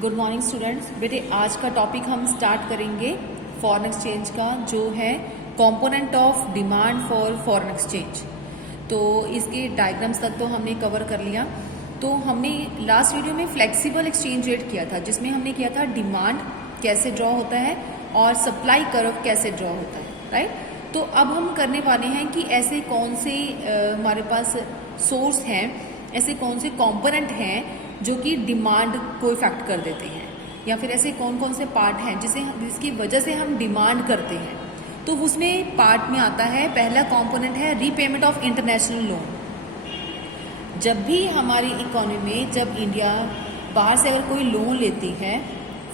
Good morning students. बेटे आज का टॉपिक हम स्टार्ट करेंगे फॉरेन एक्सचेंज का, जो है component of demand for foreign exchange. तो इसके डायग्राम्स तक तो हमने कवर कर लिया। तो हमने लास्ट वीडियो में फ्लेक्सिबल एक्सचेंज रेट किया था, जिसमें हमने किया था डिमांड कैसे ड्रॉ होता है और सप्लाई कर्व कैसे ड्रॉ होता है, राइट। तो अब हम करने वाले हैं कि ऐसे कौन से हमारे पास सोर्स हैं, ऐसे कौन से कंपोनेंट हैं जो कि डिमांड को इफेक्ट कर देते हैं, या फिर ऐसे कौन कौन से पार्ट हैं जिसकी वजह से हम डिमांड करते हैं। तो उसमें पार्ट में आता है, पहला कंपोनेंट है रीपेमेंट ऑफ इंटरनेशनल लोन। जब भी हमारी इकोनॉमी में, जब इंडिया बाहर से अगर कोई लोन लेती है,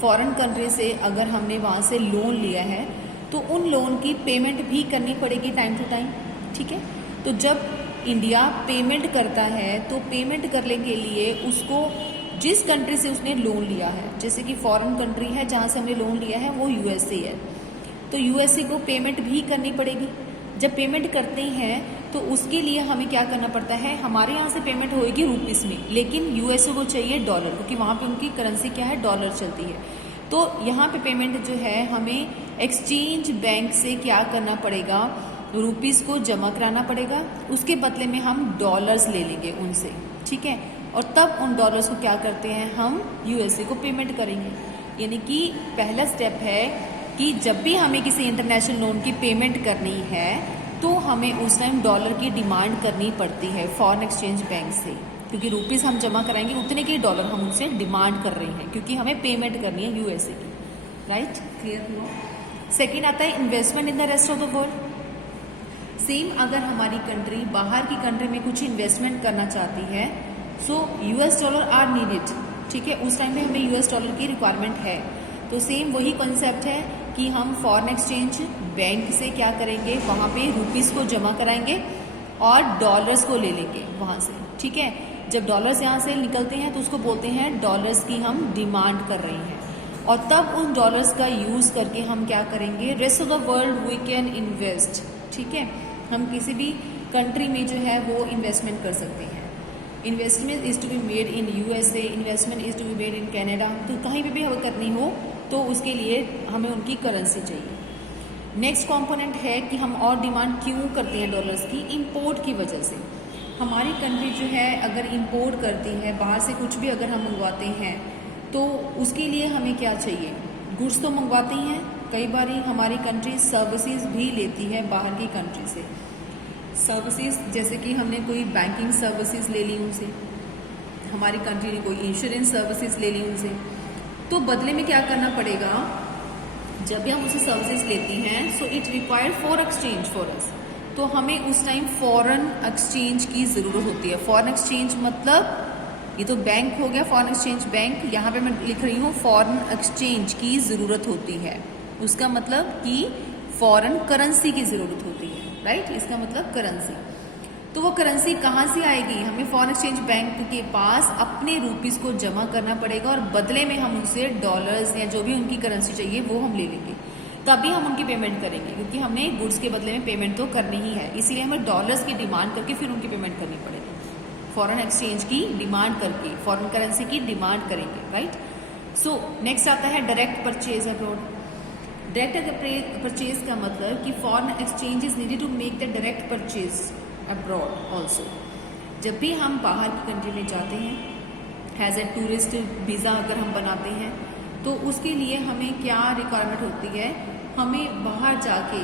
फॉरेन कंट्री से अगर हमने वहाँ से लोन लिया है, तो उन लोन की पेमेंट भी करनी पड़ेगी टाइम टू टाइम, ठीक है। तो जब इंडिया पेमेंट करता है, तो पेमेंट करने के लिए उसको जिस कंट्री से उसने लोन लिया है, जैसे कि फॉरेन कंट्री है जहाँ से हमने लोन लिया है वो यूएसए है, तो यूएसए को पेमेंट भी करनी पड़ेगी। जब पेमेंट करते हैं तो उसके लिए हमें क्या करना पड़ता है, हमारे यहाँ से पेमेंट होएगी रुपीस में, लेकिन यूएसए को चाहिए डॉलर, क्योंकि वहाँ पे उनकी करेंसी क्या है, डॉलर चलती है। तो यहाँ पे पेमेंट जो है हमें एक्सचेंज बैंक से क्या करना पड़ेगा, रुपीस को जमा कराना पड़ेगा, उसके बदले में हम डॉलर्स ले लेंगे उनसे, ठीक है। और तब उन डॉलर्स को क्या करते हैं, हम यूएसए को पेमेंट करेंगे। यानी कि पहला स्टेप है कि जब भी हमें किसी इंटरनेशनल लोन की पेमेंट करनी है, तो हमें उस टाइम डॉलर की डिमांड करनी पड़ती है फॉरेन एक्सचेंज बैंक से, क्योंकि रुपीस हम जमा कराएंगे उतने के डॉलर हम उनसे डिमांड कर रहे हैं, क्योंकि हमें पेमेंट करनी है यूएसए की, राइट। क्लियर हुआ। सेकेंड आता है investment in the rest of the world. Same अगर हमारी कंट्री बाहर की कंट्री में कुछ इन्वेस्टमेंट करना चाहती है, so US dollar are needed, ठीक है। उस टाइम में हमें यूएस डॉलर की रिक्वायरमेंट है। तो सेम वही कॉन्सेप्ट है कि हम फॉरेन एक्सचेंज बैंक से क्या करेंगे, वहाँ पे रुपीस को जमा कराएंगे और डॉलर्स को ले लेंगे वहाँ से, ठीक है। जब डॉलर्स यहाँ से निकलते हैं तो उसको बोलते हैं डॉलर्स की हम डिमांड कर रहे हैं, और तब उन डॉलर्स का यूज़ करके हम क्या करेंगे, rest of the world we can invest, ठीक है। हम किसी भी कंट्री में जो है वो इन्वेस्टमेंट कर सकते हैं। Investment is to be made in USA, investment is to be made in Canada. तो कहीं भी हमें करनी हो तो उसके लिए हमें उनकी करेंसी चाहिए। नेक्स्ट कंपोनेंट है कि हम और डिमांड क्यों करते हैं डॉलर्स की, इंपोर्ट की वजह से। हमारी कंट्री जो है अगर इंपोर्ट करती है, बाहर से कुछ भी अगर हम मंगवाते हैं, तो उसके लिए हमें क्या चाहिए, गुड्स तो मंगवाते ही हैं, कई बार हमारी कंट्री सर्विसेज भी लेती है बाहर की कंट्री से। सर्विसेज जैसे कि हमने कोई बैंकिंग सर्विसेज ले ली उनसे, हमारी कंट्री ने कोई इंश्योरेंस सर्विसेज ले ली उनसे, तो बदले में क्या करना पड़ेगा, जब भी हम उसे सर्विसेज लेती हैं, so it require for exchange for us, तो हमें उस टाइम फॉरेन एक्सचेंज की ज़रूरत होती है। फॉरेन एक्सचेंज मतलब ये तो बैंक हो गया, फॉरेन एक्सचेंज बैंक, यहाँ पे मैं लिख रही हूँ फॉरेन एक्सचेंज की ज़रूरत होती है। उसका मतलब कि फॉरेन करेंसी की ज़रूरत होती है, राइट। इसका मतलब करेंसी। तो वो करेंसी कहाँ से आएगी, हमें फॉरेन एक्सचेंज बैंक के पास अपने रुपीस को जमा करना पड़ेगा, और बदले में हम उनसे डॉलर्स या जो भी उनकी करेंसी चाहिए वो हम ले लेंगे, तभी हम उनकी पेमेंट करेंगे, क्योंकि हमने गुड्स के बदले में पेमेंट तो करनी ही है, इसीलिए हमें डॉलर्स की डिमांड करके फिर उनकी पेमेंट करनी पड़ेगी। फॉरेन एक्सचेंज की डिमांड करके फॉरेन करेंसी की डिमांड करेंगे, राइट। सो नेक्स्ट आता है direct purchase abroad. Direct purchase का मतलब कि foreign exchange is needed to make the direct purchase abroad also. जब भी हम बाहर की कंट्री में जाते हैं, एज ए टूरिस्ट वीज़ा अगर हम बनाते हैं, तो उसके लिए हमें क्या रिक्वायरमेंट होती है, हमें बाहर जाके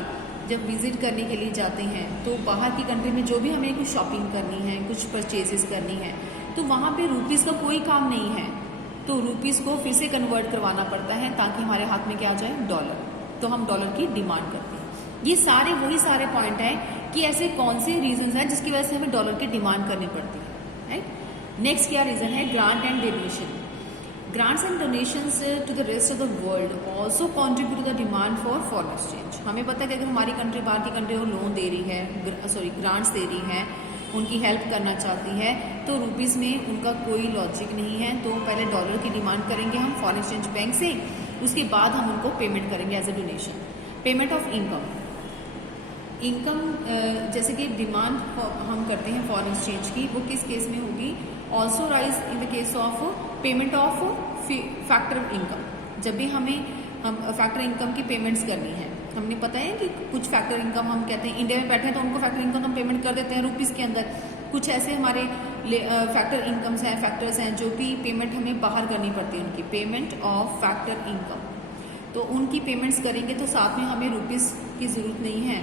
जब विजिट करने के लिए जाते हैं, तो बाहर की कंट्री में जो भी हमें कुछ शॉपिंग करनी है, कुछ परचेजेस करनी है, तो वहाँ पे रुपीस का कोई काम नहीं है, तो रुपीस को फिर से कन्वर्ट करवाना पड़ता है ताकि हमारे हाथ में क्या आ जाए, डॉलर। तो हम डॉलर की डिमांड करते हैं। ये सारे वही सारे पॉइंट हैं कि ऐसे कौन से रीजंस हैं जिसकी वजह से हमें डॉलर की डिमांड करनी पड़ती है, राइट। नेक्स्ट क्या रीजन है, grant and donation. Grants and donations to the rest of the world also contribute to the demand for foreign exchange. हमें पता है कि अगर हमारी कंट्री बाहर की कंट्री को लोन दे रही है, ग्रांट्स दे रही है, उनकी हेल्प करना चाहती है, तो रुपीस में उनका कोई लॉजिक नहीं है, तो पहले डॉलर की डिमांड करेंगे हम फॉरेन एक्सचेंज बैंक से, उसके बाद हम उनको पेमेंट करेंगे as a donation. Payment of income. Income जैसे कि डिमांड हम करते हैं फॉरेन एक्सचेंज की, वो किस केस में होगी, also rise in the case of payment of factor income, जब भी हम फैक्टर इनकम की पेमेंट्स करनी है, हमने पता है कि कुछ फैक्टर इनकम हम कहते हैं इंडिया में बैठे हैं तो उनको फैक्टर इनकम हम पेमेंट कर देते हैं रुपीज़ के अंदर। कुछ ऐसे हमारे फैक्टर इनकम्स हैं, फैक्टर्स हैं जो कि पेमेंट हमें बाहर करनी पड़ती है, उनकी पेमेंट ऑफ फैक्टर इनकम। तो उनकी पेमेंट्स करेंगे तो साथ में हमें रुपीज़ की ज़रूरत नहीं है,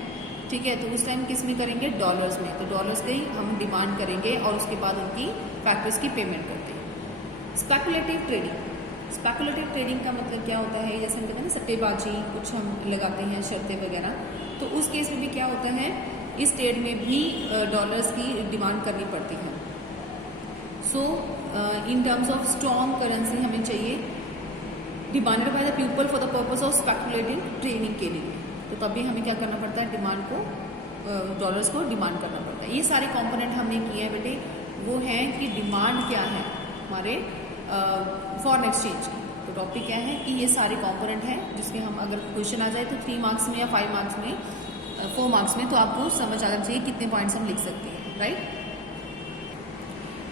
ठीक है। तो उस टाइम किस में करेंगे, डॉलर्स में। तो डॉलर्स की हम डिमांड करेंगे और उसके बाद उनकी फैक्टर्स की पेमेंट करते हैं। स्पेकुलेटिव ट्रेडिंग, स्पेकुलेटिव ट्रेडिंग का मतलब क्या होता है, जैसे हम कहते हैं ना सट्टेबाजी, कुछ हम लगाते हैं शर्तें वगैरह, तो उस केस में भी क्या होता है, इस ट्रेड में भी डॉलर्स की डिमांड करनी पड़ती है। So in terms of strong currency हमें चाहिए, demanded by the people for the purpose of speculative trading के लिए। तो तभी हमें क्या करना पड़ता है, डिमांड को डॉलर्स को डिमांड करना पड़ता है। ये सारे कंपोनेंट हमने किए हैं बेटे, वो हैं कि डिमांड क्या है हमारे फॉरेन एक्सचेंज की। तो टॉपिक क्या है कि ये सारे कंपोनेंट हैं जिसके हम अगर क्वेश्चन आ जाए तो 3 मार्क्स में या 5 मार्क्स में 4 मार्क्स में तो आपको समझ आ जाना चाहिए कितने पॉइंट्स हम लिख सकते हैं, राइट।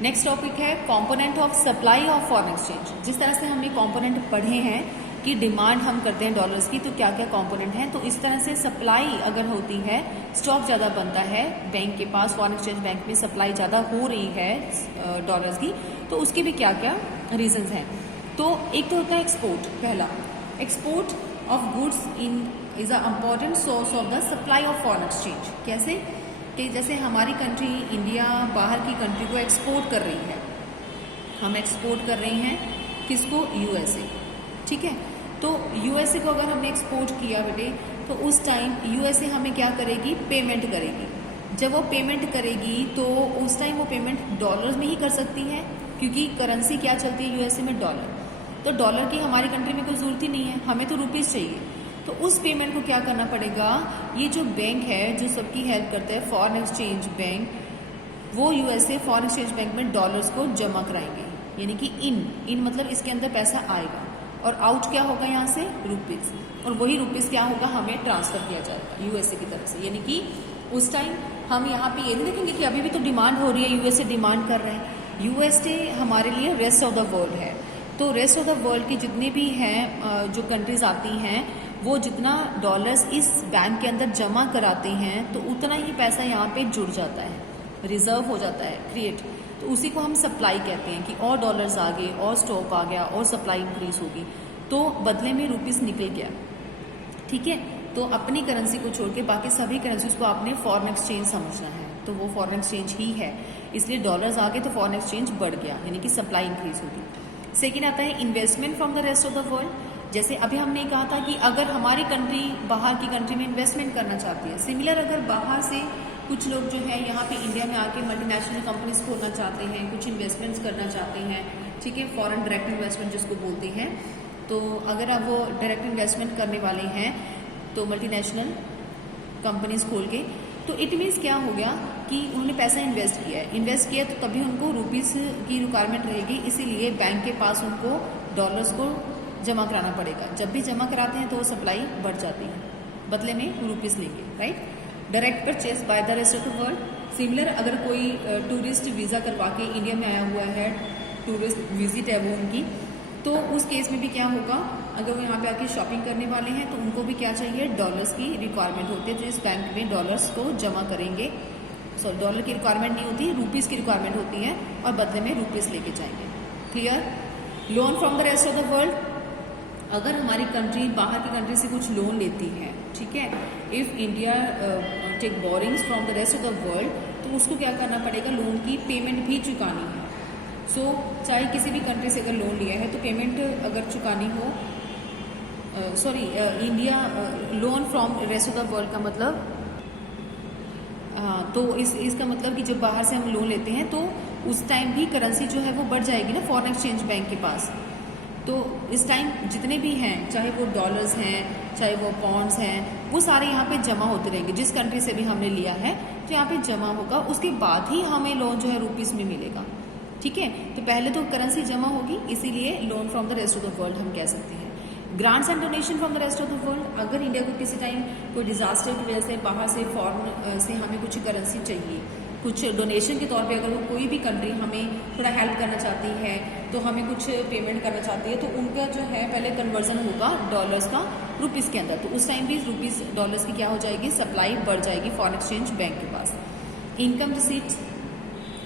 नेक्स्ट टॉपिक है component of supply of foreign exchange. जिस तरह से हमने कंपोनेंट पढ़े हैं कि डिमांड हम करते हैं डॉलर्स की, तो क्या क्या कंपोनेंट हैं, तो इस तरह से सप्लाई अगर होती है, स्टॉक ज़्यादा बनता है बैंक के पास, फॉरेन एक्सचेंज बैंक में सप्लाई ज़्यादा हो रही है डॉलर्स की, तो उसके भी क्या क्या रीजंस हैं। तो एक तो होता है एक्सपोर्ट, पहला export of goods in is a important source of the supply of foreign exchange. कैसे कि जैसे हमारी कंट्री इंडिया बाहर की कंट्री को एक्सपोर्ट कर रही है, हम एक्सपोर्ट कर रहे हैं किसको, यूएसए, ठीक है। तो यूएसए को अगर हमने एक्सपोर्ट किया बेटे, तो उस टाइम यूएसए हमें क्या करेगी, पेमेंट करेगी। जब वो पेमेंट करेगी तो उस टाइम वो पेमेंट डॉलर्स में ही कर सकती है, क्योंकि करेंसी क्या चलती है यूएसए में, डॉलर। तो डॉलर की हमारी कंट्री में कोई ज़रूरत ही नहीं है, हमें तो रुपीज़ चाहिए। तो उस पेमेंट को क्या करना पड़ेगा, ये जो बैंक है जो सबकी हेल्प करता है, फॉरेन एक्सचेंज बैंक, वो यूएसए फॉरेन एक्सचेंज बैंक में डॉलर्स को जमा कराएंगे, यानी कि इन मतलब इसके अंदर पैसा आएगा और आउट क्या होगा यहाँ से, रुपीज़, और वही रुपीज़ क्या होगा, हमें ट्रांसफ़र किया जाएगा यूएसए की तरफ से। यानी कि उस टाइम हम यहाँ पे ये नहीं देखेंगे कि अभी भी तो डिमांड हो रही है, यूएसए डिमांड कर रहे हैं। यूएसए हमारे लिए रेस्ट ऑफ द वर्ल्ड है, तो रेस्ट ऑफ द वर्ल्ड की जितनी भी हैं जो कंट्रीज आती हैं, वो जितना डॉलर्स इस बैंक के अंदर जमा कराते हैं तो उतना ही पैसा यहाँ पे जुड़ जाता है, रिजर्व हो जाता है, क्रिएट। तो उसी को हम सप्लाई कहते हैं कि और डॉलर्स आ गए और स्टॉक आ गया और सप्लाई इंक्रीज होगी, तो बदले में रुपीज़ निकल गया, ठीक है। तो अपनी करेंसी को छोड़ के बाकी सभी करेंसीज को आपने फॉरेन एक्सचेंज समझना है, तो वो फॉरेन एक्सचेंज ही है, इसलिए डॉलर्स आ गए तो फॉरेन एक्सचेंज बढ़ गया, यानी कि सप्लाई इंक्रीज होगी। सेकेंड आता है investment from the rest of the world. जैसे अभी हमने कहा था कि अगर हमारी कंट्री बाहर की कंट्री में इन्वेस्टमेंट करना चाहती है, सिमिलर अगर बाहर से कुछ लोग जो है यहाँ पे इंडिया में आके मल्टीनेशनल कंपनीज खोलना चाहते हैं, कुछ इन्वेस्टमेंट्स करना चाहते हैं, ठीक है, फॉरेन डायरेक्ट इन्वेस्टमेंट जिसको बोलते हैं, तो अगर अब वो डायरेक्ट इन्वेस्टमेंट करने वाले हैं तो मल्टीनेशनल कंपनीज खोल के, तो इट मीन्स क्या हो गया कि उन्होंने पैसा इन्वेस्ट किया तो तभी उनको रुपीज़ की रिक्वायरमेंट रहेगी, इसीलिए बैंक के पास उनको डॉलर्स को जमा कराना पड़ेगा। जब भी जमा कराते हैं तो वो सप्लाई बढ़ जाती है, बदले में रुपीज़ लेंगे, right. Direct purchase by the rest of the world. Similar अगर कोई टूरिस्ट वीज़ा करवा के इंडिया में आया हुआ है, टूरिस्ट विजिट है वो उनकी, तो उस केस में भी क्या होगा, अगर वो यहाँ पे आके शॉपिंग करने वाले हैं तो उनको भी क्या चाहिए, डॉलर्स की रिक्वायरमेंट होती है, तो इस बैंक में डॉलर्स को जमा करेंगे। सॉरी, डॉलर की रिक्वायरमेंट नहीं होती, रुपीज़ की रिक्वायरमेंट होती है और बदले में रुपीज़ लेके जाएंगे, clear. Loan from the rest of the world. अगर हमारी कंट्री बाहर की कंट्री से कुछ लोन लेती है, ठीक है, if India take borrowings from the rest of the world, तो उसको क्या करना पड़ेगा, लोन की पेमेंट भी चुकानी है। सो चाहे किसी भी कंट्री से अगर लोन लिया है तो पेमेंट अगर चुकानी हो, India loan from rest of the world का मतलब, तो इसका मतलब कि जब बाहर से हम लोन लेते हैं तो उस टाइम भी करेंसी जो है वो बढ़ जाएगी ना फॉरेन एक्सचेंज बैंक के पास। तो इस टाइम जितने भी हैं, चाहे वो डॉलर्स हैं, चाहे वो पॉन्ड्स हैं, वो सारे यहाँ पे जमा होते रहेंगे। जिस कंट्री से भी हमने लिया है तो यहाँ पे जमा होगा, उसके बाद ही हमें लोन जो है रुपीज़ में मिलेगा, ठीक है। तो पहले तो करेंसी जमा होगी, इसीलिए loan from the rest of the world हम कह सकते हैं। Grants and donation from the rest of the world. अगर इंडिया को किसी टाइम कोई डिजास्टर की वजह से बाहर से फॉरेन से हमें कुछ करेंसी चाहिए, कुछ डोनेशन के तौर पे अगर वो कोई भी कंट्री हमें थोड़ा हेल्प करना चाहती है, तो हमें कुछ पेमेंट करना चाहती है, तो उनका जो है पहले कन्वर्जन होगा डॉलर्स का रुपीज़ के अंदर, तो उस टाइम भी रुपीज़ डॉलर्स की क्या हो जाएगी, सप्लाई बढ़ जाएगी फॉरेन एक्सचेंज बैंक के पास। इनकम रिसीट्स,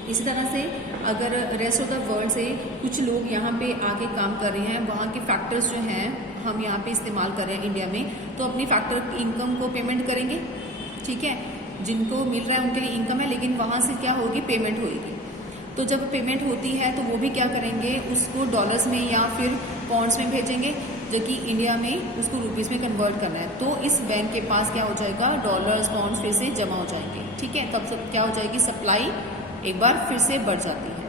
इसी तरह से अगर रेस्ट ऑफ द वर्ल्ड से कुछ लोग यहाँ पे आके काम कर रहे हैं, वहाँ के फैक्टर्स जो हैं हम यहाँ पे इस्तेमाल कर रहे हैं इंडिया में, तो अपनी फैक्टर इनकम को पेमेंट करेंगे, ठीक है। जिनको मिल रहा है उनके लिए इनकम है, लेकिन वहाँ से क्या होगी, पेमेंट होगी। तो जब पेमेंट होती है तो वो भी क्या करेंगे, उसको डॉलर्स में या फिर पॉन्ड्स में भेजेंगे, जो कि इंडिया में उसको रुपीज़ में कन्वर्ट करना है। तो इस बैंक के पास क्या हो जाएगा, डॉलर्स पॉन्ड्स फिर से जमा हो जाएंगे, ठीक है। तब सब क्या हो जाएगी, सप्लाई एक बार फिर से बढ़ जाती है,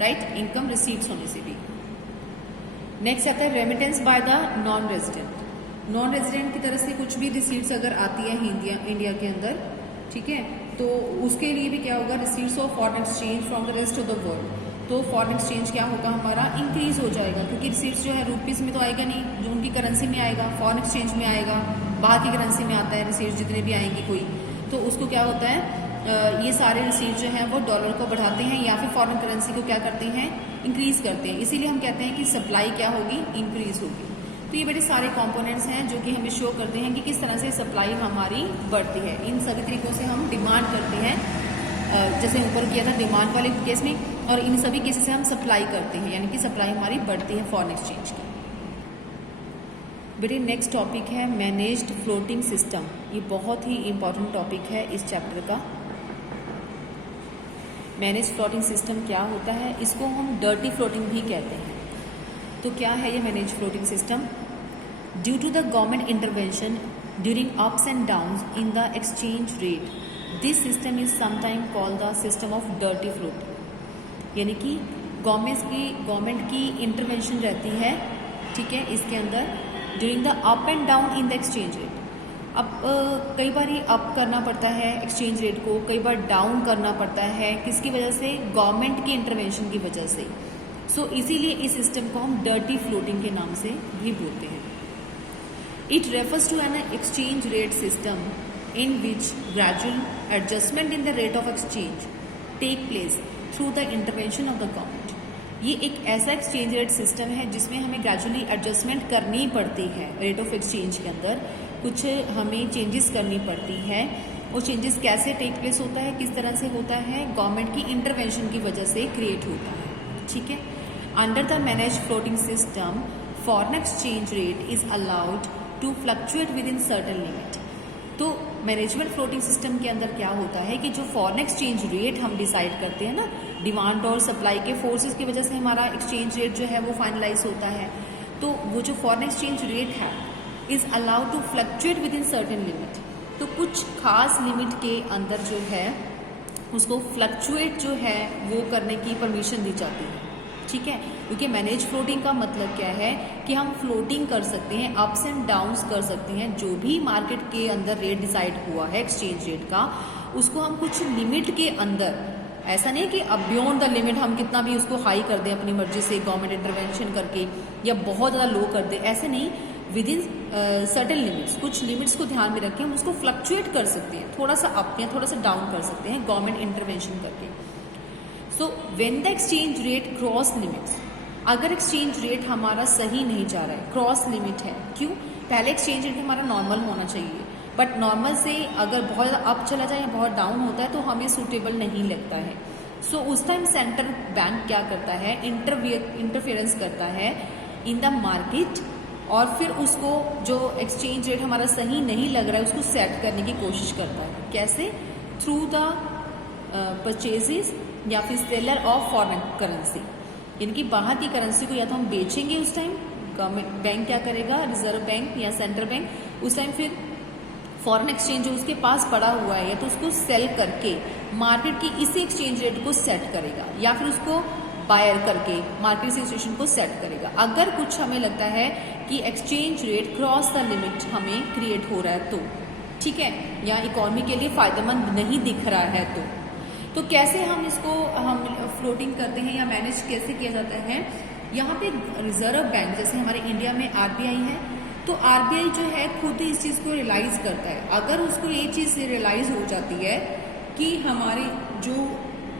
राइट, इनकम रिसीट्स होने से भी। नेक्स्ट आता है remittance by the non resident. Non resident की तरफ से कुछ भी रिसीट्स अगर आती है इंडिया के अंदर, ठीक है, तो उसके लिए भी क्या होगा, receipts of foreign exchange from the rest of the world. तो फॉरेन एक्सचेंज क्या होगा, हमारा इंक्रीज हो जाएगा, क्योंकि रिसीट्स जो है रुपीज़ में तो आएगा नहीं, जो उनकी करेंसी में आएगा, फॉरेन एक्सचेंज में आएगा, बाहर की करेंसी में आता है रिसीट्स जितने भी आएंगी कोई, तो उसको क्या होता है, ये सारे रिसीट जो हैं वो डॉलर को बढ़ाते हैं या फिर फॉरेन करेंसी को क्या करते हैं, इंक्रीज करते हैं। इसीलिए हम कहते हैं कि सप्लाई क्या होगी, इंक्रीज होगी। तो ये बड़े सारे कंपोनेंट्स हैं जो कि हमें शो करते हैं कि किस तरह से सप्लाई हमारी बढ़ती है। इन सभी तरीकों से हम डिमांड करते हैं, जैसे ऊपर किया था डिमांड वाले केस में, और इन सभी केसेस से हम सप्लाई करते हैं, यानी कि सप्लाई हमारी बढ़ती है फॉरेन एक्सचेंज की। बेटे नेक्स्ट टॉपिक है मैनेज्ड फ्लोटिंग सिस्टम। ये बहुत ही इंपॉर्टेंट टॉपिक है इस चैप्टर का। मैनेज फ्लोटिंग सिस्टम क्या होता है, इसको हम डर्टी फ्लोटिंग भी कहते हैं। तो क्या है ये manage floating system? Due to the government intervention during ups and downs in the exchange rate, this system is sometime called the system of dirty floating. यानी कि गवर्नमेंट की इंटरवेंशन रहती है, ठीक है, इसके अंदर during the up and down in the exchange rate. अब कई बार ही अप करना पड़ता है एक्सचेंज रेट को, कई बार डाउन करना पड़ता है, किसकी वजह से, गवर्नमेंट की इंटरवेंशन की वजह से। सो इसीलिए इस सिस्टम को हम डर्टी फ्लोटिंग के नाम से भी बोलते हैं। It refers to an exchange rate system in which gradual adjustment in the rate of exchange take place through the intervention of the government. ये एक ऐसा एक्सचेंज रेट सिस्टम है जिसमें हमें ग्रेजुअली एडजस्टमेंट करनी पड़ती है, रेट ऑफ एक्सचेंज के अंदर कुछ हमें चेंजेस करनी पड़ती है। वो चेंजेस कैसे टेक प्लेस होता है, किस तरह से होता है, गवर्नमेंट की इंटरवेंशन की वजह से क्रिएट होता है, ठीक है। Under the manage floating system foreign exchange rate is allowed to fluctuate within certain limit. तो मैनेजमेंट फ्लोटिंग सिस्टम के अंदर क्या होता है कि जो फॉरेन एक्सचेंज रेट हम डिसाइड करते हैं ना, डिमांड और सप्लाई के फोर्सेस की वजह से हमारा एक्सचेंज रेट जो है वो फाइनलाइज होता है। तो वो जो फॉरेन एक्सचेंज रेट है is allowed to fluctuate within certain limit. तो कुछ खास लिमिट के अंदर जो है उसको फ्लक्चुएट जो है वो करने की परमिशन दी जाती है, ठीक है। क्योंकि मैनेज फ्लोटिंग का मतलब क्या है कि हम फ्लोटिंग कर सकते हैं, अप्स एंड डाउन्स कर सकते हैं। जो भी मार्केट के अंदर रेट डिसाइड हुआ है एक्सचेंज रेट का, उसको हम कुछ लिमिट के अंदर, ऐसा नहीं कि अब बियॉन्ड द लिमिट हम कितना भी उसको हाई कर दें अपनी मर्जी से गवर्नमेंट इंटरवेंशन करके, या बहुत ज़्यादा लो कर दें, ऐसे नहीं। विद इन सर्टेन लिमिट्स, कुछ लिमिट्स को ध्यान में रखें, हम उसको फ्लक्चुएट कर सकते हैं, थोड़ा सा अप या थोड़ा सा डाउन कर सकते हैं गवर्नमेंट इंटरवेंशन करके। So when the exchange rate cross limits, अगर एक्सचेंज रेट हमारा सही नहीं जा रहा है, क्रॉस लिमिट है, क्यों? पहले एक्सचेंज रेट हमारा नॉर्मल होना चाहिए, बट नॉर्मल से अगर बहुत ज़्यादा अप चला जाए या बहुत डाउन होता है तो हमें सूटेबल नहीं लगता है। सो उस टाइम सेंट्रल बैंक क्या करता है, इंटरफेरेंस करता है इन द मार्केट, और फिर उसको जो एक्सचेंज रेट हमारा सही नहीं लग रहा है उसको सेट करने की कोशिश करता है। कैसे? थ्रू द परचेजेस या फिर सेलर ऑफ फॉरेन करेंसी, यानी कि बाहर की करेंसी को या तो हम बेचेंगे, उस टाइम गवर्नमेंट बैंक क्या करेगा, रिजर्व बैंक या सेंट्रल बैंक उस टाइम फिर फॉरेन एक्सचेंज जो उसके पास पड़ा हुआ है तो उसको सेल करके मार्केट की इसी एक्सचेंज रेट को सेट करेगा, या फिर उसको बायर करके मार्केट सिचुएशन को सेट करेगा। अगर कुछ हमें लगता है कि exchange rate cross the limit हमें क्रिएट हो रहा है तो, ठीक है, या इकोनॉमी के लिए फायदेमंद नहीं दिख रहा है तो कैसे हम इसको फ्लोटिंग करते हैं या मैनेज कैसे किया जाता है? यहाँ पे रिजर्व बैंक, जैसे हमारे इंडिया में आरबीआई है, तो आरबीआई जो है खुद ही इस चीज़ को रियलाइज करता है। अगर उसको ये चीज़ रियलाइज हो जाती है कि हमारे जो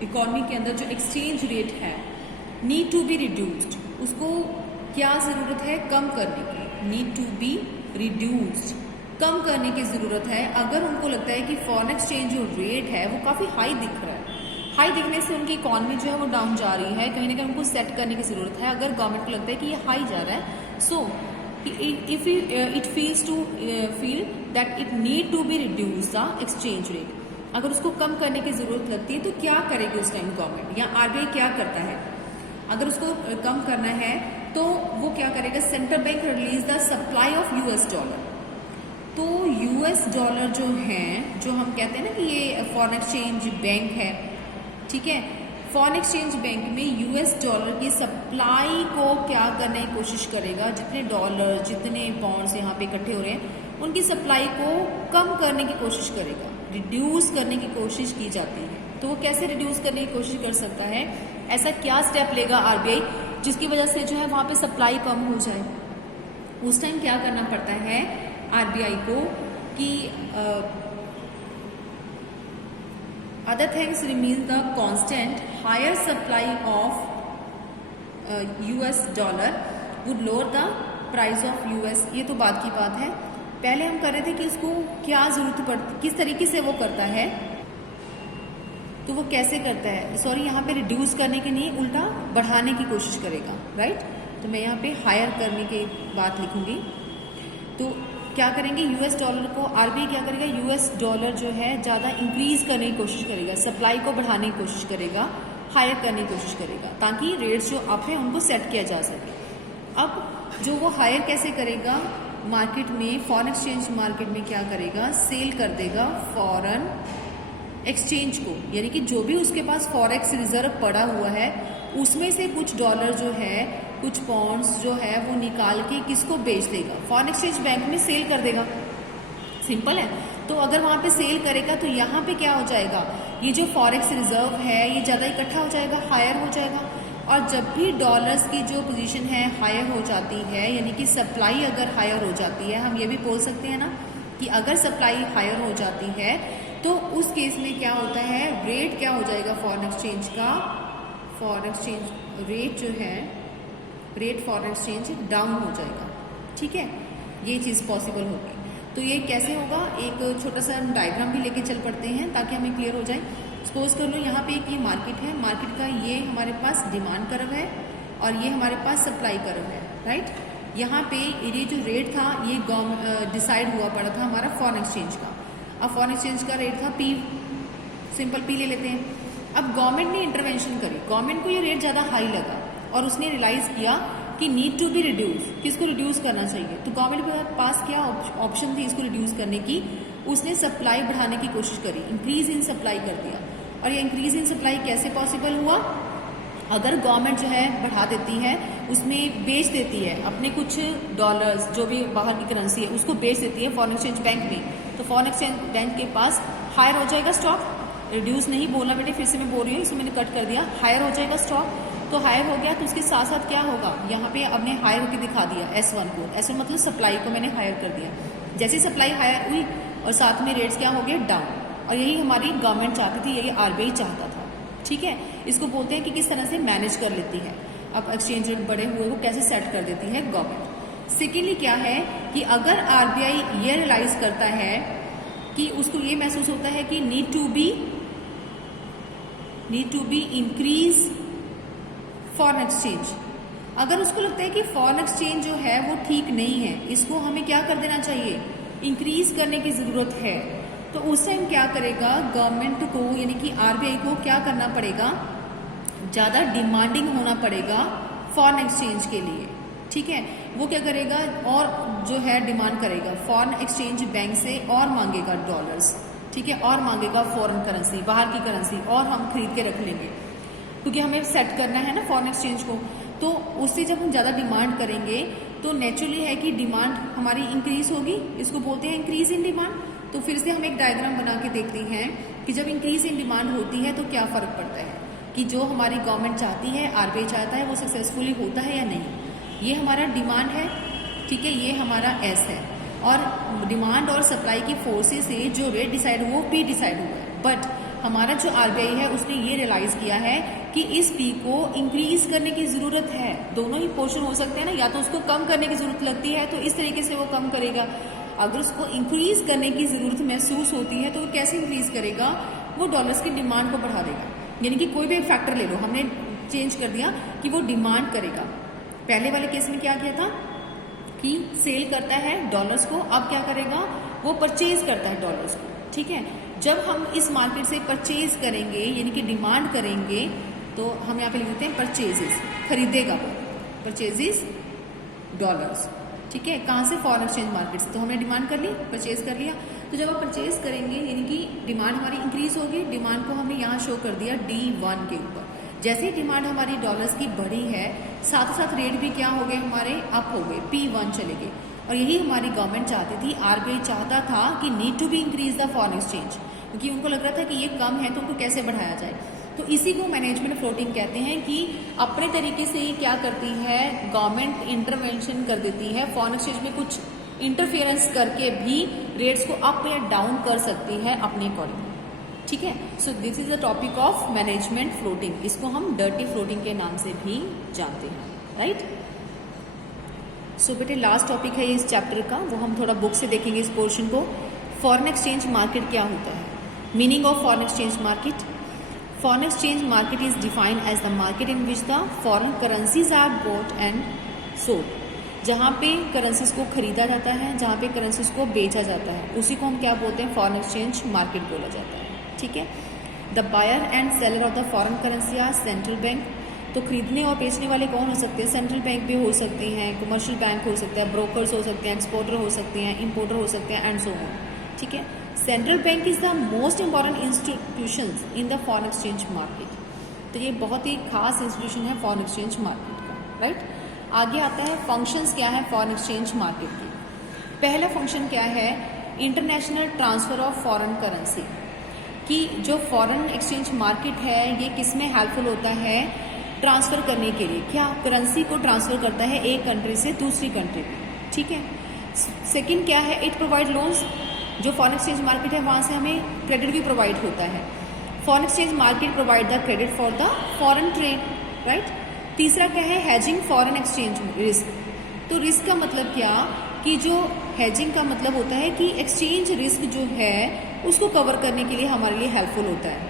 इकोनॉमी के अंदर जो एक्सचेंज रेट है नीड टू बी रिड्यूस्ड, उसको क्या ज़रूरत है, कम करने की, नीड टू बी रिड्यूस्ड, कम करने की ज़रूरत है। अगर उनको लगता है कि फॉरेन एक्सचेंज जो रेट है वो काफ़ी हाई दिख रहा है, हाई दिखने से उनकी इकॉनमी जो है वो डाउन जा रही है, कहीं ना कहीं उनको सेट करने की ज़रूरत है। अगर गवर्नमेंट को लगता है कि ये हाई जा रहा है, so if it feels to feel that it need to be reduce the exchange rate, अगर उसको कम करने की ज़रूरत लगती है तो क्या करेगी उस टाइम गवर्नमेंट या आरबीआई क्या करता है? अगर उसको कम करना है तो वो क्या करेगा, central bank release the supply of US dollar. तो यूएस डॉलर जो है, जो हम कहते हैं ना कि ये फॉरेन एक्सचेंज बैंक है, ठीक है, फॉरेन एक्सचेंज बैंक में यूएस डॉलर की सप्लाई को क्या करने की कोशिश करेगा, जितने डॉलर जितने बॉन्ड्स यहाँ पे इकट्ठे हो रहे हैं उनकी सप्लाई को कम करने की कोशिश करेगा, रिड्यूस करने की कोशिश की जाती है। तो वो कैसे रिड्यूस करने की कोशिश कर सकता है, ऐसा क्या स्टेप लेगा आरबीआई जिसकी वजह से जो है वहाँ पे सप्लाई कम हो जाए? उस टाइम क्या करना पड़ता है आरबीआई को कि other things remain the constant, higher supply of US dollar would lower the price of US। ये तो बात की बात है। पहले हम कर रहे थे कि उसको क्या जरूरत पड़ती, किस तरीके से वो करता है, तो वो कैसे करता है, सॉरी यहाँ पे रिड्यूस करने की नहीं, उल्टा बढ़ाने की कोशिश करेगा, राइट। तो मैं यहाँ पे हायर करने की बात लिखूंगी। तो क्या करेंगे, यूएस डॉलर को आरबीआई क्या करेगा, यूएस डॉलर जो है ज़्यादा इंक्रीज करने की कोशिश करेगा, सप्लाई को बढ़ाने की कोशिश करेगा, हायर करने की कोशिश करेगा, ताकि रेट्स जो अप है उनको सेट किया जा सके। अब जो वो हायर कैसे करेगा, मार्केट में, फॉरेन एक्सचेंज मार्केट में क्या करेगा, सेल कर देगा फॉरेन एक्सचेंज को, यानी कि जो भी उसके पास फॉरेक्स रिजर्व पड़ा हुआ है उसमें से कुछ डॉलर जो है, कुछ पॉन्ड्स जो है वो निकाल के किसको बेच देगा, फॉरेन एक्सचेंज बैंक में सेल कर देगा। सिंपल है। तो अगर वहाँ पे सेल करेगा तो यहाँ पे क्या हो जाएगा, ये जो फॉरेक्स रिजर्व है ये ज़्यादा इकट्ठा हो जाएगा, हायर हो जाएगा। और जब भी डॉलर्स की जो पोजीशन है हायर हो जाती है, यानी कि सप्लाई अगर हायर हो जाती है, हम ये भी बोल सकते हैं ना कि अगर सप्लाई हायर हो जाती है तो उस केस में क्या होता है, रेट क्या हो जाएगा फॉरेन एक्सचेंज का, फॉरेन एक्सचेंज रेट जो है, रेट फॉरेन एक्सचेंज डाउन हो जाएगा। ठीक है, ये चीज़ पॉसिबल होगी। तो ये कैसे होगा, एक छोटा सा हम डायग्राम भी लेके चल पड़ते हैं ताकि हमें क्लियर हो जाए। सपोज कर लो यहाँ पे एक ये मार्केट है, मार्केट का ये हमारे पास डिमांड कर्व है और ये हमारे पास सप्लाई कर्व है, राइट। यहाँ पे ये जो रेट था ये डिसाइड हुआ पड़ा था हमारा फॉरेन एक्सचेंज का। अब फॉरेन एक्सचेंज का रेट था P, सिंपल P ले लेते हैं। अब गवर्नमेंट ने इंटरवेंशन करी, गवर्नमेंट को ये रेट ज़्यादा हाई लगा और उसने रियलाइज़ किया कि नीड टू बी रिड्यूस, किसको रिड्यूस करना चाहिए। तो गवर्नमेंट के पास क्या ऑप्शन थी इसको रिड्यूस करने की, उसने सप्लाई बढ़ाने की कोशिश करी, इंक्रीज इन सप्लाई कर दिया। और ये इंक्रीज इन सप्लाई कैसे पॉसिबल हुआ, अगर गवर्नमेंट जो है बढ़ा देती है, उसमें बेच देती है अपने कुछ डॉलर्स, जो भी बाहर की करेंसी है उसको बेच देती है फॉरेन एक्सचेंज बैंक में, तो फॉरेन एक्सचेंज बैंक के पास हायर हो जाएगा स्टॉक। रिड्यूस नहीं बोलना बेटे, फिर से मैं बोल रही हूँ, इसमें मैंने कट कर दिया, हायर हो जाएगा स्टॉक। तो हायर हो गया तो उसके साथ साथ क्या होगा, यहाँ पे अब ने हायर होकर दिखा दिया S1 को, S1 मतलब सप्लाई को मैंने हायर कर दिया। जैसे सप्लाई हायर हुई और साथ में रेट्स क्या हो गए, डाउन। और यही हमारी गवर्नमेंट चाहती थी, यही आरबीआई चाहता था। ठीक है, इसको बोलते हैं कि किस तरह से मैनेज कर लेती है। अब एक्सचेंज रेट बढ़े हुए को कैसे सेट कर देती है गवर्नमेंट। सेकेंडली क्या है कि अगर आरबीआई ये रियलाइज करता है कि उसको ये महसूस होता है कि need to be increase foreign exchange, अगर उसको लगता है कि फॉरेन एक्सचेंज जो है वो ठीक नहीं है, इसको हमें क्या कर देना चाहिए, इंक्रीज करने की जरूरत है, तो उस टाइम क्या करेगा गवर्नमेंट को, यानी कि आरबीआई को क्या करना पड़ेगा, ज़्यादा डिमांडिंग होना पड़ेगा फॉरेन एक्सचेंज के लिए। ठीक है, वो क्या करेगा और जो है डिमांड करेगा फॉरेन एक्सचेंज बैंक से और मांगेगा डॉलर्स, ठीक है, और मांगेगा फॉरेन करेंसी, बाहर की करेंसी, और हम खरीद के रख लेंगे क्योंकि हमें सेट करना है ना फॉरेन एक्सचेंज को। तो उससे जब हम ज़्यादा डिमांड करेंगे तो नेचुरली है कि डिमांड हमारी इंक्रीज होगी, इसको बोलते हैं इंक्रीज इन डिमांड। तो फिर से हम एक डायग्राम बना के देखते हैं कि जब इंक्रीज इन डिमांड होती है तो क्या फ़र्क पड़ता है कि जो हमारी गवर्नमेंट चाहती है, आरबीआई चाहता है, वो सक्सेसफुली होता है या नहीं। ये हमारा डिमांड है, ठीक है, ये हमारा S है, और डिमांड और सप्लाई की फोर्सेस से जो रेट डिसाइड हुआ वो P डिसाइड हुआ है। बट हमारा जो आरबीआई है उसने ये रियलाइज किया है कि इस पी को इंक्रीज करने की जरूरत है। दोनों ही पोर्शन हो सकते हैं ना, या तो उसको कम करने की जरूरत लगती है तो इस तरीके से वो कम करेगा, अगर उसको इंक्रीज करने की जरूरत महसूस होती है तो वो कैसे इंक्रीज करेगा, वो डॉलर्स की डिमांड को बढ़ा देगा। यानी कि कोई भी एक फैक्टर ले लो, हमने चेंज कर दिया कि वो डिमांड करेगा। पहले वाले केस में क्या किया था कि सेल करता है डॉलर्स को, अब क्या करेगा, वो परचेज करता है डॉलर्स को। ठीक है, जब हम इस मार्केट से परचेज करेंगे यानी कि डिमांड करेंगे, तो हम यहाँ पे लिख देते हैं परचेजेस, खरीदेगा वो, परचेजेस डॉलर्स। ठीक है, कहाँ से, फॉरेन एक्सचेंज मार्केट से। तो हमने डिमांड कर ली, परचेज कर लिया, तो जब आप परचेज करेंगे यानी कि डिमांड हमारी इंक्रीज होगी। डिमांड को हमने यहाँ शो कर दिया D1 के ऊपर। जैसे ही डिमांड हमारी डॉलर्स की बढ़ी है, साथ साथ रेट भी क्या हो गए हमारे, अप हो गए, P1 चले गए। और यही हमारी गवर्नमेंट चाहती थी, आरबीआई चाहता था कि need to be increase the foreign exchange, क्योंकि उनको लग रहा था कि ये कम है तो उनको कैसे बढ़ाया जाए। तो इसी को मैनेजमेंट फ्लोटिंग कहते हैं कि अपने तरीके से ही क्या करती है, गवर्नमेंट इंटरवेंशन कर देती है, फॉरेन एक्सचेंज में कुछ इंटरफेरेंस करके भी रेट्स को अप या डाउन कर सकती है अपने अकॉर्डिंग। ठीक है, so this is the topic of management floating. इसको हम डर्टी फ्लोटिंग के नाम से भी जानते हैं, राइट। सो बेटे लास्ट टॉपिक है इस चैप्टर का, वो हम थोड़ा बुक से देखेंगे इस पोर्शन को। फॉरेन एक्सचेंज मार्केट क्या होता है, meaning of foreign exchange market. Foreign exchange market is defined as the market in which the foreign currencies are bought and sold. जहाँ पे करेंसीज को खरीदा जाता है, जहाँ पे करेंसीज को बेचा जाता है, उसी को हम क्या बोलते हैं, फॉरेन एक्सचेंज मार्केट बोला जाता है। ठीक है, the buyer and seller of the foreign currency are central bank. तो खरीदने और बेचने वाले कौन हो सकते हैं, सेंट्रल बैंक भी हो सकते हैं, कमर्शियल बैंक हो सकते हैं, ब्रोकर्स हो सकते हैं, एक्सपोर्टर हो सकते हैं, इंपोर्टर हो सकते हैं, एंड सो ऑन। ठीक है, central bank is the most important institution in the foreign exchange market. तो ये बहुत ही खास इंस्टीट्यूशन है फॉरेन एक्सचेंज मार्केट का, राइट। आगे आता है फंक्शंस क्या है फॉरेन एक्सचेंज मार्केट की। पहला फंक्शन क्या है, international transfer of foreign currency. कि जो फॉरेन एक्सचेंज मार्केट है ये किस में हेल्पफुल होता है, ट्रांसफर करने के लिए, क्या करेंसी को ट्रांसफर करता है एक कंट्री से दूसरी कंट्री में। ठीक है, सेकंड क्या है, इट प्रोवाइड लोन्स। जो फॉरेन एक्सचेंज मार्केट है वहाँ से हमें क्रेडिट भी प्रोवाइड होता है। Foreign exchange market provide the credit for the foreign trade, right. तीसरा क्या है, हैजिंग फॉरेन एक्सचेंज रिस्क। तो रिस्क का मतलब क्या, कि जो हैजिंग का मतलब होता है कि एक्सचेंज रिस्क जो है उसको कवर करने के लिए हमारे लिए हेल्पफुल होता है।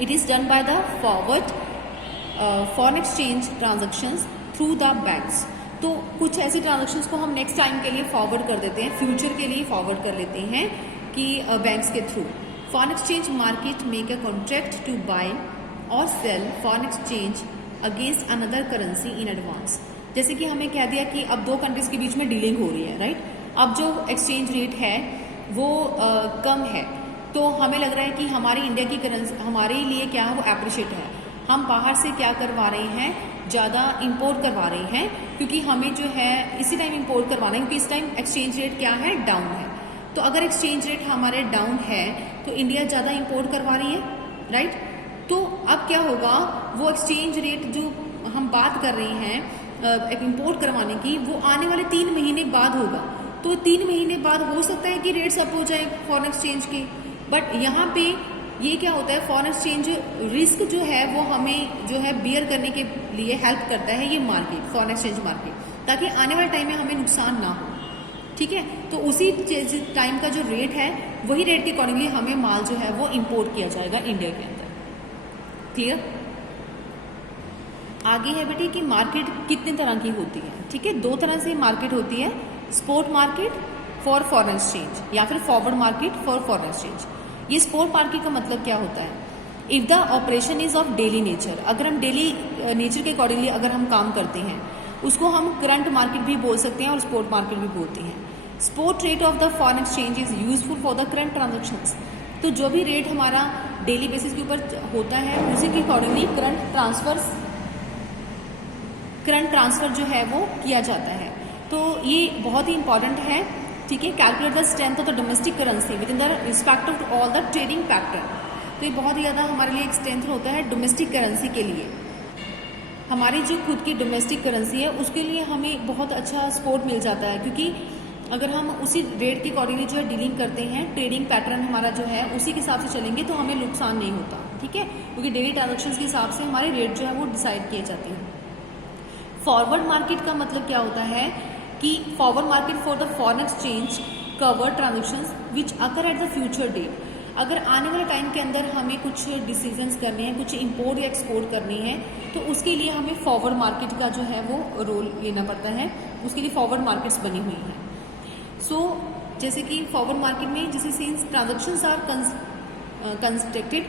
It is done by the forward foreign exchange transactions through the banks. तो कुछ ऐसी ट्रांजेक्शन्स को हम नेक्स्ट टाइम के लिए फॉरवर्ड कर देते हैं, फ्यूचर के लिए फॉरवर्ड कर लेते हैं कि बैंक्स के through. Foreign exchange market make a contract to buy और sell foreign exchange against another currency in advance. जैसे कि हमें कह दिया कि अब दो कंट्रीज के बीच में डीलिंग हो रही है, राइट। अब जो एक्सचेंज रेट है वो कम है, तो हमें लग रहा है कि हमारी इंडिया की करेंसी हमारे लिए क्या है, वो एप्रिशिएट है। हम बाहर से क्या करवा रहे हैं, ज़्यादा इंपोर्ट करवा रहे हैं, क्योंकि हमें जो है इसी टाइम इंपोर्ट करवाना है, क्योंकि इस टाइम एक्सचेंज रेट क्या है, डाउन है। तो अगर एक्सचेंज रेट हमारे डाउन है तो इंडिया ज़्यादा इंपोर्ट करवा रही है, राइट। तो अब क्या होगा, वो एक्सचेंज रेट जो हम बात कर रहे हैं इंपोर्ट करवाने की, वो आने वाले 3 महीने बाद होगा। तो 3 महीने बाद हो सकता है कि रेट्स अप हो जाए फॉरेन एक्सचेंज के, बट यहाँ पे ये क्या होता है, फॉरेन एक्सचेंज रिस्क जो है वो हमें जो है बियर करने के लिए हेल्प करता है ये मार्केट, फॉरेन एक्सचेंज मार्केट, ताकि आने वाले टाइम में हमें नुकसान ना हो। ठीक है, तो उसी टाइम का जो रेट है वही रेट के अकॉर्डिंगली हमें माल जो है वो इंपोर्ट किया जाएगा इंडिया के अंदर। क्लियर। आगे है बेटे कि मार्केट कितने तरह की होती है। ठीक है, 2 तरह से मार्केट होती है, spot market for foreign exchange या फिर forward market for foreign exchange. ये स्पॉट मार्केट का मतलब क्या होता है, if the operation is of daily nature. अगर हम डेली नेचर के अकॉर्डिंगली अगर हम काम करते हैं उसको हम करंट मार्केट भी बोल सकते हैं और स्पॉट मार्केट भी बोलते हैं। Spot rate of the foreign exchange is useful for the current transactions. तो जो भी रेट हमारा डेली बेसिस के ऊपर होता है उसी के अकॉर्डिंगली करंट ट्रांसफर जो है वो किया जाता है। तो ये बहुत ही इंपॉर्टेंट है। ठीक है, calculate the strength of the domestic currency with in the respect of all the trading pattern. तो ये बहुत ही ज़्यादा हमारे लिए एक स्ट्रेंथ होता है डोमेस्टिक करेंसी के लिए। हमारी जो खुद की डोमेस्टिक करेंसी है उसके लिए हमें बहुत अच्छा सपोर्ट मिल जाता है, क्योंकि अगर हम उसी रेट के अकॉर्डिंगली जो है डीलिंग करते हैं, ट्रेडिंग पैटर्न हमारा जो है उसी के हिसाब से चलेंगे तो हमें नुकसान नहीं होता, ठीक है, क्योंकि डेली ट्रांजेक्शन के हिसाब से हमारे रेट जो है वो डिसाइड किए जाते हैं। फॉरवर्ड मार्केट का मतलब क्या होता है कि forward market for the foreign exchange cover transactions which occur at the future date. अगर आने वाले टाइम के अंदर हमें कुछ डिसीजंस करने हैं, कुछ इंपोर्ट या एक्सपोर्ट करनी है, तो उसके लिए हमें फॉरवर्ड मार्केट का जो है वो रोल लेना पड़ता है, उसके लिए फॉरवर्ड मार्केट्स बनी हुई हैं। सो जैसे कि फॉरवर्ड मार्केट में जैसे since transactions are constructed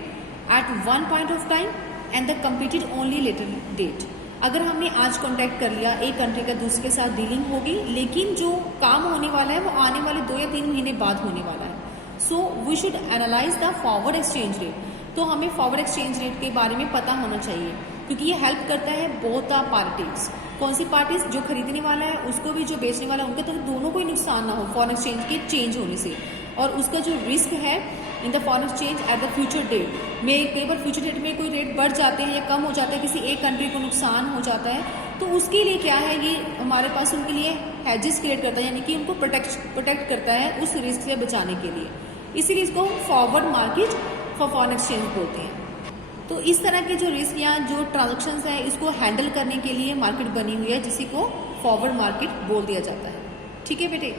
at one point of time and the completed only later date. अगर हमने आज कॉन्टैक्ट कर लिया, एक कंट्री का दूसरे के साथ डीलिंग होगी, लेकिन जो काम होने वाला है वो आने वाले 2 या 3 महीने बाद होने वाला है। So we should analyse the forward exchange rate. तो हमें फॉरवर्ड एक्सचेंज रेट के बारे में पता होना चाहिए, क्योंकि ये हेल्प करता है बोथ द पार्टीज। कौन सी पार्टीज, जो खरीदने वाला है उसको भी, जो बेचने वाला है उनका, तो दोनों को ही नुकसान ना हो फॉरेन एक्सचेंज के चेंज होने से। और उसका जो रिस्क है in the foreign exchange at the future date में, कई बार फ्यूचर डेट में कोई रेट बढ़ जाते हैं या कम हो जाता है, किसी एक कंट्री को नुकसान हो जाता है, तो उसके लिए क्या है, ये हमारे पास उनके लिए हैजेस क्रिएट करता है, यानी कि उनको प्रोटेक्ट करता है उस रिस्क से बचाने के लिए। इसीलिए इसको forward market for foreign exchange बोलते हैं। तो इस तरह के जो रिस्क या जो ट्रांजेक्शन्स है इसको हैंडल करने के लिए मार्केट बनी हुई है, जिसी को फॉरवर्ड मार्केट बोल दिया जाता है। ठीक है बेटे,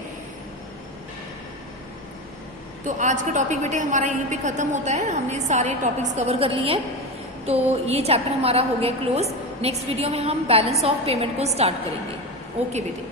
तो आज का टॉपिक बेटे हमारा यहीं पे खत्म होता है। हमने सारे टॉपिक्स कवर कर लिए हैं, तो ये चैप्टर हमारा हो गया क्लोज। नेक्स्ट वीडियो में हम बैलेंस ऑफ पेमेंट को स्टार्ट करेंगे। ओके बेटे।